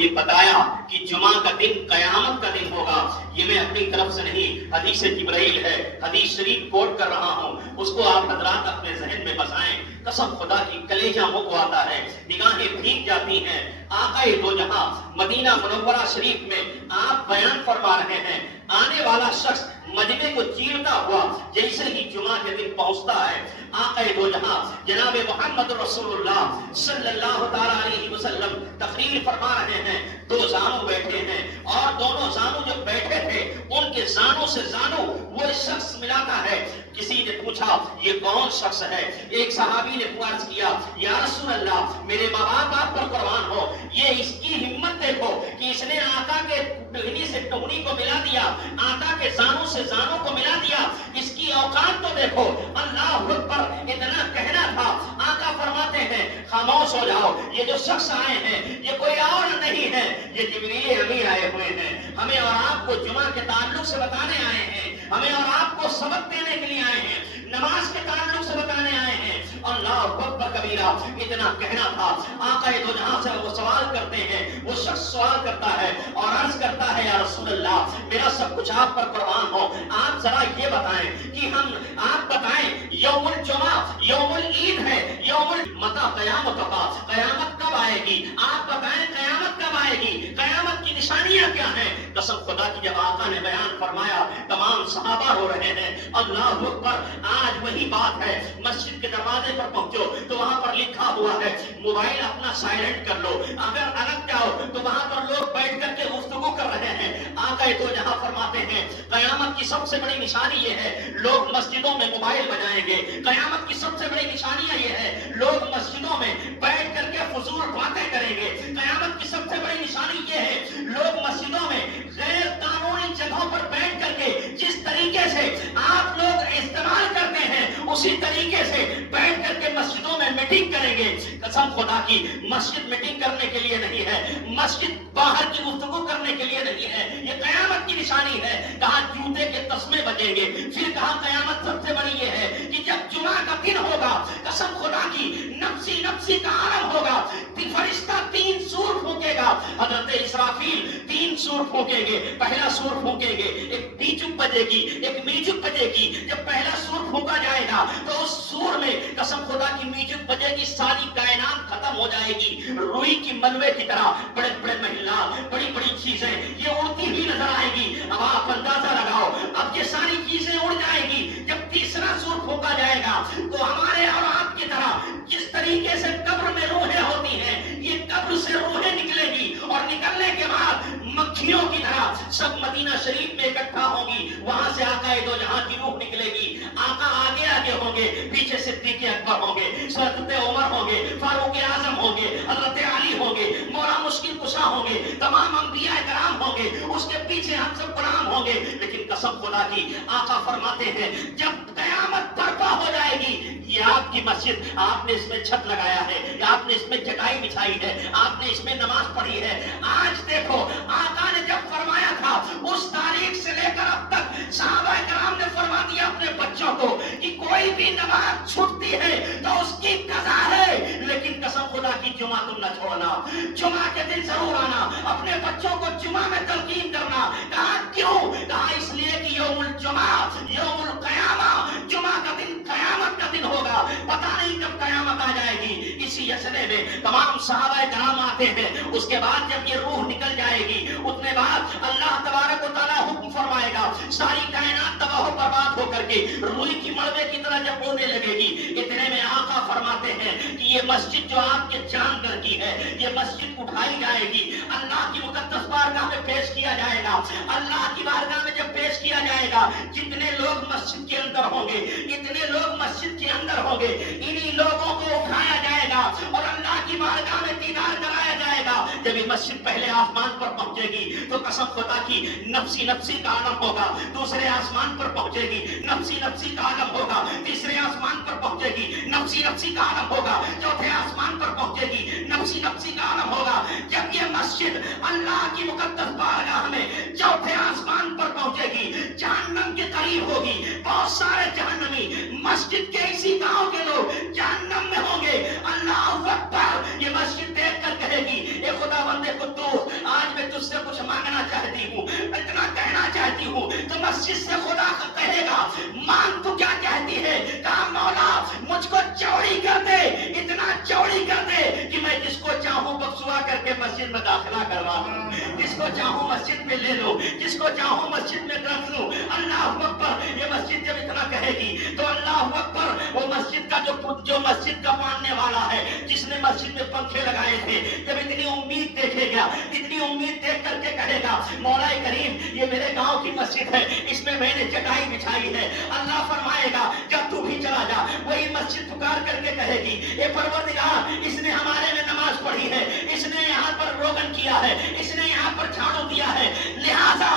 یہ بتایا کہ جمعہ کا دن قیامت کا دن ہوگا، یہ میں اپنی طرف سے نہیں، حدیث جبرائیل ہے، حدیث شریف کوٹ کر رہا ہوں، اس کو آپ حضرات اپنے ذہن میں بسائیں۔ قسم خدا کی کلیجہ منہ آتا ہے، نگاہیں بھیگ جاتی ہیں۔ آقا دو جہاں مدینہ منورہ شریف میں آپ بیان فرما رہے ہیں، آنے والا شخص مجمع کو چیرتا ہوا جیسے ہی جمعہ کے دن پہنچتا ہے، آقا دو جہاں جناب محمد رسول اللہ صلی اللہ تعالی علیہ وسلم تقریر فرما رہے ہیں، دو زانو بیٹھے ہیں اور دونوں زانو جو بیٹھے تھے ان کے زانوں سے زانو وہ شخص ملاتا ہے۔ کسی نے پوچھا یہ کون شخص ہے؟ ایک صحابی نے عرض کیا یا رسول اللہ میرے ماں باپ آپ پر قربان ہو، یہ اس کی ہمت دیکھو کہ اس نے آقا کے ٹہنی سے ٹہنی کو ملا دیا، آقا کے زانوں سے زانوں کو ملا دیا، اس کی اوقات تو دیکھو۔ اللہ اکبر اتنا کہنا تھا، آقا فرماتے ہیں خاموش ہو جاؤ، یہ جو شخص آئے ہیں یہ کوئی اور نہیں ہے، یہ جبریل امین آئے ہوئے ہیں، ہمیں اور آپ کو جمعہ کے تعلق سے بتانے آئے ہیں، ہمیں اور آپ کو سبق دینے کے لیے آئے ہیں، نماز کے تعلق سے بتانے آئے ہیں۔ اللہ اکبر کبیرہ اتنا کہنا تھا، آقا دو جہاں سے وہ سوال کرتے ہیں، وہ شخص سوال کرتا ہے اور عرض کرتا ہے یا رسول اللہ میرا سب کچھ آپ پر قربان ہو، آپ ذرا یہ بتائیں کہ آپ بتائیں یوم الجمعہ یوم العید ہے، یوم متا قیامت کا، قیامت کب آئے گی؟ آپ بتائیں قیامت کب آئے گی، قیامت کی نشانیاں کیا ہیں؟ قسم خدا کی جب آقا نے بیان فرمایا تمام صحابہ ہو رہے ہیں۔ اللہ اکبر، آج وہی بات ہے، مسجد کے دروازے پر پہنچو تو وہاں پر لکھا ہوا ہے موبائل اپنا سائلنٹ کر لو، اگر الگ جاؤ تو وہاں پر لوگ بیٹھ کر کے گفتگو کر رہے ہیں۔ آقا تو جہاں فرماتے ہیں قیامت کی سب سے بڑی نشانی یہ ہے لوگ مسجدوں میں موبائل بجائیں گے، قیامت کی سب سے بڑی نشانیاں یہ ہے لوگ مسجدوں میں بیٹھ کر کے فضول باتیں کریں گے، قیامت کی سب سے بڑی نشانی یہ ہے لوگ مسجدوں میں غیر قانونی جگہوں پر بیٹھ کر کے جس طریقے سے آپ لوگ استعمال کرتے ہیں اسی طریقے سے بیٹھ کر کے مسجدوں میں میٹنگ کریں گے۔ قسم خدا کی مسجد میٹنگ کرنے کے لیے نہیں ہے، مسجد باہر کی گفتگو کرنے کے لیے نہیں ہے، یہ قیامت کی نشانی ہے۔ کہاں جوتے کے تسمے بجیں گے، پھر کہاں قیامت سب سے بڑی یہ ہے کہ جب جمعہ کا دن ہوگا قسم خدا کی نفسی نفسی کا عالم ہوگا، فرشتہ 3 سور پھونکے گا، حضرت اسرافیل 3 سور پھونکیں گے، پہلا سور پھونکیں گے، ایک بیجک بجے گی ایک میجک بجے گی، جب پہلا سور پھونکا جائے گا تو اس سور میں قسم خدا کی میجک بجے گی، ساری کائنات ختم ہو جائے گی، روئی کی ملبے کی طرح بڑے بڑے محلات بڑی بڑی چیزیں یہ اڑتی ہوئی نظر آئے گی۔ اب آپ اندازہ لگاؤ اب یہ ساری چیزیں اڑ جائے گی، جب تیسرا سور پھونکا جائے گا تو ہمارے اور آپ کی طرح جس طریقے سے قبر میں روحیں ہوتی ہیں یہ قبر سے روحیں نکلے گی اور نکلنے کے بعد مکھیوں کی طرح سب مدینہ شریف میں اکٹھا ہوں گی، وہاں سے آقا دو جہاں کی روح نکلے گی، آقا آگے آگے ہوں گے، پیچھے صدیق اکبر ہوں گے، حضرت عمر ہوں گے، فاروق اعظم ہوں گے، حضرت علی ہوں گے، مولا مشکل کشا ہوں گے، تمام انبیاء کرام ہوں گے، اس کے پیچھے ہم سب غلام ہوں گے۔ لیکن قسم خدا کی آقا فرماتے ہیں جب قیامت برپا ہو جائے گی یہ آپ کی مسجد، آپ نے اس میں چھت لگایا ہے، آپ نے اس میں چٹائی بچھائی ہے، آپ نے اس میں نماز پڑھی ہے، آج دیکھو آقا نے جب فرمایا تھا اس تاریخ سے لے کر اب تک صحابہ کرام نے فرما دیا اپنے بچوں کو کہ کوئی بھی نماز چھوٹتی ہے تو اس کی قضا ہے، لیکن قسم خدا کی جمعہ تم نہ چھوڑنا، جمعہ کے دن ضرور آنا، اپنے بچوں کو جمعہ میں تلقین کرنا۔ کہا کیوں؟ کہا اس لیے کہ یوم الجمعہ یوم القیامہ، جمعہ کا دن قیامت کا دن ہوگا، پتہ نہیں کب قیامت آ جائے گی۔ اسی اسرے میں تمام صحابہ کرام آتے ہیں، اس کے بعد جب یہ روح نکل جائے گی اتنے بعد اللہ تبارک و تعالیٰ حکم فرمائے گا، ساری کائنات تباہ و برباد ہو کر کے روئی کی مڑبے کی طرح جب ہونے لگے گی، اتنے میں آقا فرماتے ہیں کہ یہ مسجد جو آپ کے جان در کی ہے یہ مسجد اٹھائی جائے گی، اللہ کی مقدس بارگاہ میں پیش کیا جائے گا، اللہ کی بارگاہ میں جب پیش کیا جائے گا جتنے لوگ مسجد کے اندر ہوں گے، اتنے لوگ مسجد کے اندر ہوں گے، انہی لوگوں کو اٹھایا جائے گا اور اللہ کی بارگاہ میں دیدار کرایا جائے گا۔ جب یہ مسجد پہلے آسمان پر پہنچے گی تو قسم خدا کی نفسی نفسی کا عالم ہوگا، دوسرے آسمان پر پہنچے گی نفسی نفسی کا عالم ہوگا، تیسرے آسمان پر پہنچے گی نفسی نفسی کا عالم ہوگا، چوتھے آسمان پر پہنچے گی نفسی نفسی کا عالم ہوگا۔ جب یہ مسجد اللہ کی مقدس بارگاہ میں چوتھے آسمان پر پہنچے گی، جہنم کے قریب ہوگی، بہت سارے جہنمی مسجد کے اسی گاؤں کے لوگ جہنم میں ہوں گے، اللہ اکبر، یہ مسجد دیکھ کر کہے گی اے خدا بندے قدوس تجھ سے کچھ مانگنا چاہتی ہوں، اتنا کہنا چاہتی ہوں، تو مسجد سے خدا کہے گا مانگ تو کیا کہتی ہے؟ کہا مولا مجھ کو چوڑی کر دے، اتنا چوڑی کر دے کہ میں جس کو چاہوں بخشوا کر کے مسجد میں داخلہ کروا دوں، جس کو چاہوں مسجد میں لے لو، جس کو چاہوں مسجد میں رکھ لوں۔ اللہ اکبر، یہ مسجد جب اتنا کہے گی تو اللہ اکبر، وہ مسجد کا جو مسجد کا ماننے والا ہے، جس نے مسجد میں پنکھے لگائے تھے، جب اتنی امید دیکھے گا، اتنی امید دیکھ کر کے کہے گا مولا کریم یہ میرے گاؤں کی مسجد ہے، اس میں میں نے چٹائی بچھائی ہے، اللہ فرمائے گا جب تو بھی چلا جا۔ وہی مسجد پکار کر کے کہے گی اے پروردگار، اس نے ہمارے میں نماز پڑھی ہے، اس نے یہاں پر روغن کیا ہے، اس نے یہاں پر جھاڑو دیا ہے، لہذا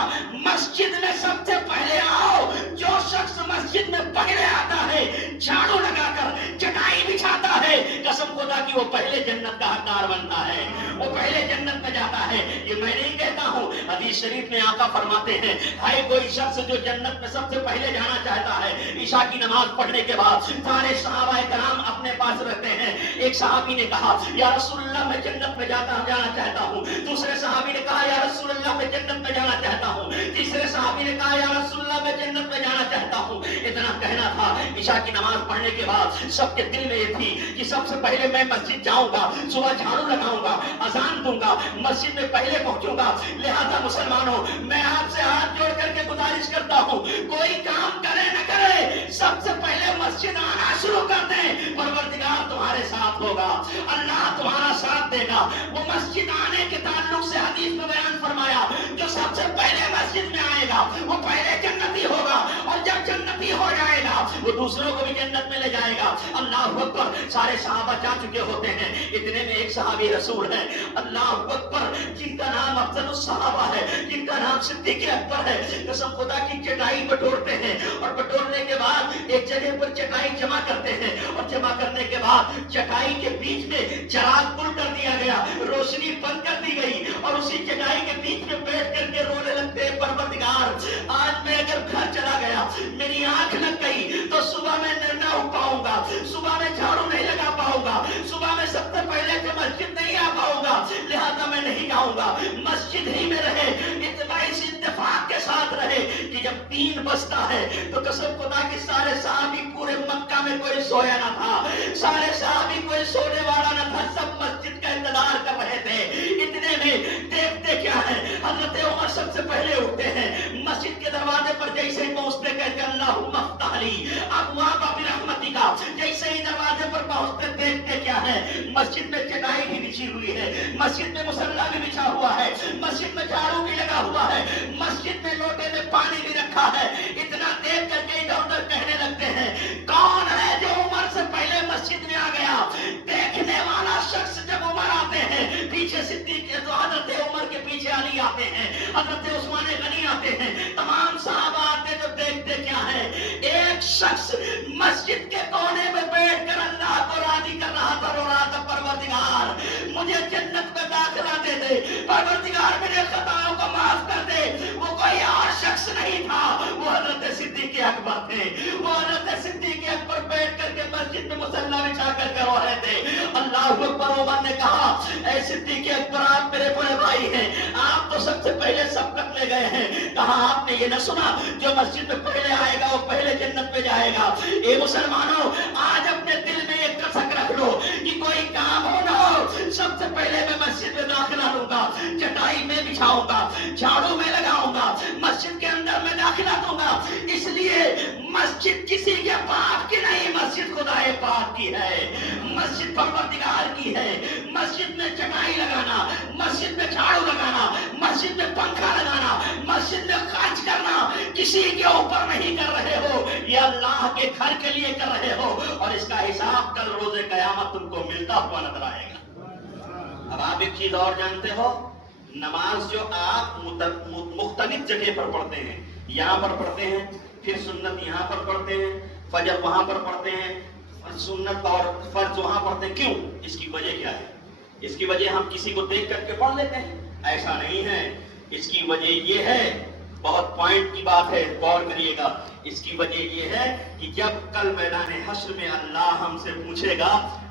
مسجد میں سب سے پہلے آؤ۔ جو شخص مسجد میں پہلے آتا ہے، جھاڑو لگا کر چٹائی بچھاتا ہے، قسم خدا کی وہ پہلے جنت کا حقدار بنتا ہے، وہ پہلے جنت میں جاتا ہے۔ یہ میں نہیں کہتا ہوں، حدیث شریف میں آقا فرماتے ہیں ہے کوئی شخص جو جنت میں سب سے پہلے جانا چاہتا ہے۔ عشاء کی نماز پڑھنے کے بعد سارے صحابہ کرام اپنے پاس رہتے ہیں۔ ایک صحابی نے کہا یا رسول اللہ میں جنت میں جانا چاہتا ہوں، دوسرے صحابی نے کہا یا رسول اللہ میں جنت میں جانا چاہتا ہوں، تیسرے صحابی نے کہا یا رسول اللہ میں جنت میں جانا چاہتا ہوں۔ اتنا کہنا تھا، عشاء کی نماز پڑھنے کے بعد سب کے دل میں یہ تھی کہ سب سے پہلے میں مسجد جاؤں گا، صبح جھاڑو لگاؤں گا، اذان دوں گا، مسجد میں پہلے پہنچوں گا۔ لہذا مسلمانوں میں آپ سے ہاتھ جوڑ کر کے گزارش کرتا ہوں، کوئی کام کرے نہ کرے سب سے پہلے مسجد آنا شروع کر دیں، پروردگار تمہارے ساتھ ہوگا، اللہ تمہارا ساتھ دے گا۔ وہ مسجد آنے کے تعلق سے حدیث میں بیان فرمایا جو سب سے پہلے مسجد میں آئے گا وہ پہلے جنتی ہوگا، اور جب جنتی ہو جائے گا وہ دوسروں کو بھی جنت میں لے جائے گا۔ اللہ اکبر، سارے صحابہ جا چکے ہوتے ہیں، اتنے میں ایک صحابی رسول ہے، اللہ اکبر، جن کا نام افضل الصحابہ ہے، جن کا نام صدیق اکبر ہے، قسم خدا کی چٹائی بٹورتے ہیں، اور بٹورنے کے بعد ایک جگہ پر چٹائی جمع کرتے ہیں، اور جمع کرنے کے بعد چٹائی کے بیچ میں چراغ گل کر دیا گیا، روشنی بند کر دی گئی، اور اسی چٹائی کے بیچ میں بیٹھ کر کے رونے لگتے ہیں، پروردگار آج میں اگر گھر چلا گیا، میری آنکھ لگ گئی تو صبح میں نہ اٹھ پاؤں گا، صبح میں جھاڑو نہیں لگا پاؤں گا، صبح میں سب سے پہلے کہ مسجد نہیں آ پاؤں گا، لہذا میں نہیں جاؤں گا، مسجد ہی میں رہے، اس اتفاق کے ساتھ رہے کہ جب 3 بجتا ہے تو قسم خدا کی سارے صحابی پورے مکہ میں کوئی سویا نہ تھا، سارے صحابی کوئی سونے والا نہ تھا، سب مسجد کا انتظار کر رہے تھے۔ اتنے میں دیکھتے کیا ہے، حضرت عمر سب سے پہلے اٹھتے ہیں، مسجد کے دروازے پر جیسے ہی پہنچتے کہتے اللہم افتح لی ابواب برحمتک، جیسے ہی دروازے پر پہنچتے دیکھتے کیا ہے، مسجد میں چٹائی بھی بچھی ہوئی ہے، مسجد میں مصلی بھی بچھا ہوا ہے، مسجد میں جھاڑو بھی لگا ہوا ہے، مسجد میں لوٹے میں پانی بھی رکھا ہے۔ اتنا دیکھ کر کے ادھر ادھر کہنے لگتے ہیں کون ہے جو عمر سے پہلے مسجد میں آ گیا؟ دیکھنے والا شخص جب عمر آتے ہیں، پیچھے صدیق تو حضرت عمر کے پیچھے علی آتے ہیں، حضرت عثمان غنی آتے ہیں، تمام صحابہ آتے تو دیکھتے کیا ہے، ایک شخص مسجد کے کونے میں بیٹھ کر اللہ کو راضی کر رہا تھا، رو رہا تھا پروردگار مجھے جنت میں داخلہ دے دے، پروردگار میرے خطاؤں کو معاف کر دے۔ وہ کوئی اور شخص نہیں تھا، وہ حضرت صدیق اکبر تھے، وہ حضرت صدیق اکبر بیٹھ کر کے مسجد میں مصلی بچھا کر کے رو رہے تھے۔ اللہ اکبر، عمر نے کہا اے صدیق اکبر آپ میرے بڑے بھائی ہیں، آپ تو سب سے پہلے سبقت لے گئے ہیں، کہا آپ نے یہ نہ سنا جو مسجد میں پہلے آئے گا وہ پہلے جنت میں جائے گا؟ اے مسلمانوں، آج اپنے دل میں ایک کسک رکھ لو کہ کوئی کام ہو نہ ہو، سب سے پہلے میں مسجد میں داخلہ لوں گا، چٹائی میں بچھاؤں گا، جھاڑو میں لگاؤں گا، مسجد کے اندر میں داخلہ دوں گا۔ اس لیے مسجد کسی کے باپ کی نہیں، مسجد خدا پاک کی ہے، مسجد پروردگار کی ہے۔ مسجد میں چٹائی لگانا، مسجد میں جھاڑو لگانا، مسجد میں پنکھا لگانا، مسجد میں خرچ کرنا کسی کے اوپر نہیں کر رہے ہو، یہ اللہ کے گھر کے لیے کر رہے ہو، اور اس کا حساب کل روز قیامت تم کو ملتا ہوا نظر آئے گا۔ اب آپ ایک چیز اور جانتے ہو، نماز جو آپ مختلف جگہ پر پڑھتے ہیں، یہاں پر پڑھتے ہیں، پھر سنت یہاں پر پڑھتے ہیں، فجر وہاں پر پڑھتے ہیں، سنت اور فرض وہاں پڑھتے ہیں، کیوں؟ اس کی وجہ کیا ہے؟ اس کی وجہ ہم کسی کو دیکھ کر کے پڑھ لیتے ہیں؟ ایسا نہیں ہے، اس کی وجہ یہ ہے، بہت پوائنٹ کی بات ہے، غور کریے گا، اس کی وجہ یہ ہے کہ جب کل میدان حشر میں اللہ ہم سے پوچھے گا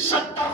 70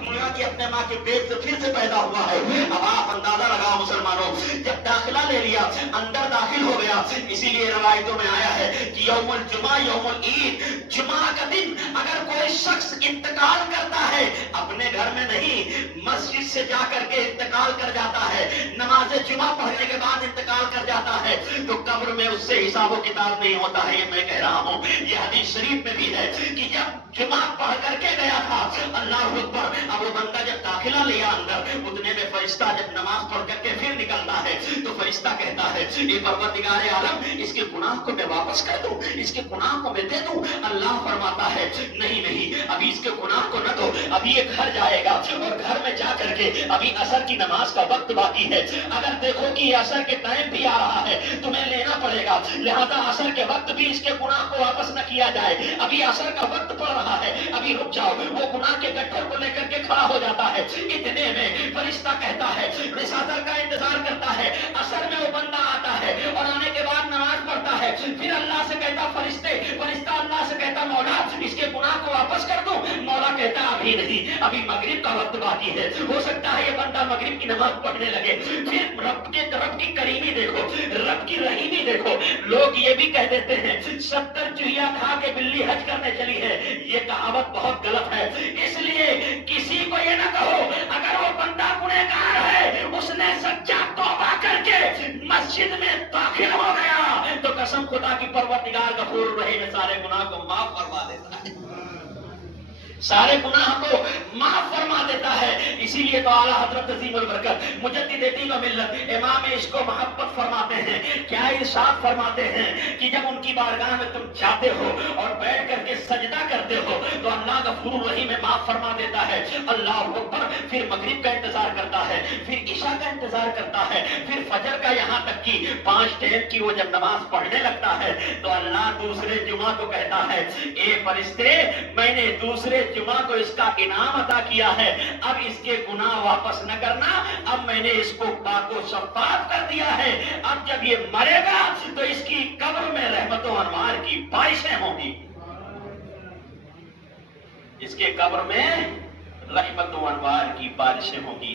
مرغا کی اپنے ماں کے پیٹ سے پھر سے پیدا ہوا ہے۔ اب آپ اندازہ لگاؤ مسلمانوں، جب داخلہ لے لیا، اندر داخل ہو گیا، اسی لیے روایتوں میں آیا ہے کہ یوم الجمعہ یوم العید، جمعہ کا دن اگر کوئی شخص انتقال کرتا ہے، اپنے گھر میں نہیں مسجد سے جا کر کے انتقال کر جاتا ہے، نماز جمعہ پڑھنے کے بعد انتقال کر جاتا ہے، تو قبر میں اس سے حساب و کتاب نہیں ہوتا ہے۔ یہ میں کہہ رہا ہوں، یہ حدیث شریف میں بھی ہے کہ جب جمعہ پڑھ کر کے گیا تھا، اللہ اکبر، اب وہ بندہ جب داخلہ لیا اندر، اتنے میں فرشتہ جب نماز پڑھ کر کے پھر نکلتا ہے تو فرشتہ کہتا ہے اے پروردگار عالم، اس کے گناہ کو میں واپس کر دوں، اس کے گناہ کو میں دے دوں؟ اللہ فرماتا ہے نہیں نہیں، ابھی اس کے گناہ کو نہ دو، ابھی یہ گھر جائے گا اور گھر میں جا کر کے ابھی عصر کی نماز کا وقت باقی ہے، اگر دیکھو کہ یہ عصر کے ٹائم بھی آ رہا ہے تمہیں لینا پڑے گا، لہذا عصر کے وقت بھی اس کے گناہ کو واپس نہ کیا جائے، ابھی عصر کا وقت پڑ رہا ہے، ابھی رک جاؤ۔ وہ گناہ کے گٹھر کو لے کر کے کھڑا ہو جاتا ہے، اتنے میں فرشتہ کہتا ہے، عصر کا انتظار کرتا ہے، عصر میں وہ بندہ آتا ہے اور آنے کے بعد نماز پڑھتا ہے، پھر اللہ سے کہتا فرشتہ اللہ سے کہتا مولا اس کے گناہ کو واپس کر دو، مولا کہتا ابھی نہیں، ابھی مغرب کا وقت باقی ہے، ہو سکتا ہے یہ بندہ مغرب کی نماز پڑھنے لگے۔ پھر رب کی کریمی دیکھو، رب کی رحیمی دیکھو، لوگ یہ بھی کہہ دیتے ہیں 70 چوہیا کھا کے بلی حج کرنے چلی ہے، یہ کہاوت بہت غلط ہے، اس لیے کسی کو یہ نہ کہو اگر وہ بندہ گنہگار ہے، اس نے سچا توبہ کر کے مسجد میں داخل ہو گیا تو قسم خدا کی پروردگار غفور رحیم سارے گناہ کو معاف فرما دیتا ہے، سارے گناہ کو معاف فرما دیتا ہے۔ اسی لیے تو اعلیٰ حضرت عظیم البرکت مجدد دین و ملت امام عشق و محبت فرماتے ہیں، کیا ارشاد فرماتے ہیں کہ جب ان کی بارگاہ میں تم جاتے ہو اور بیٹھ کر کے سجدہ کرتے ہو تو اللہ غفور رحیم معاف فرما دیتا ہے، اللہ اکبر، پھر مغرب کا انتظار کرتا ہے، پھر عشاء کا انتظار کرتا ہے، پھر فجر کا، یہاں تک کہ 5 ٹائم کی وہ جب نماز پڑھنے لگتا ہے تو اللہ دوسرے جمعہ کو کہتا ہے اے فرشتے، میں نے دوسرے جمعہ کو اس کا انعام عطا کیا ہے، اب اس کے گناہ واپس نہ کرنا، اب میں نے اس کو پاک و شفاف کر دیا ہے، اب جب یہ مرے گا تو اس کی قبر میں رحمت و انوار کی بارشیں ہوں گی، اس کے قبر میں رحمت و انوار کی بارشیں ہوں گی۔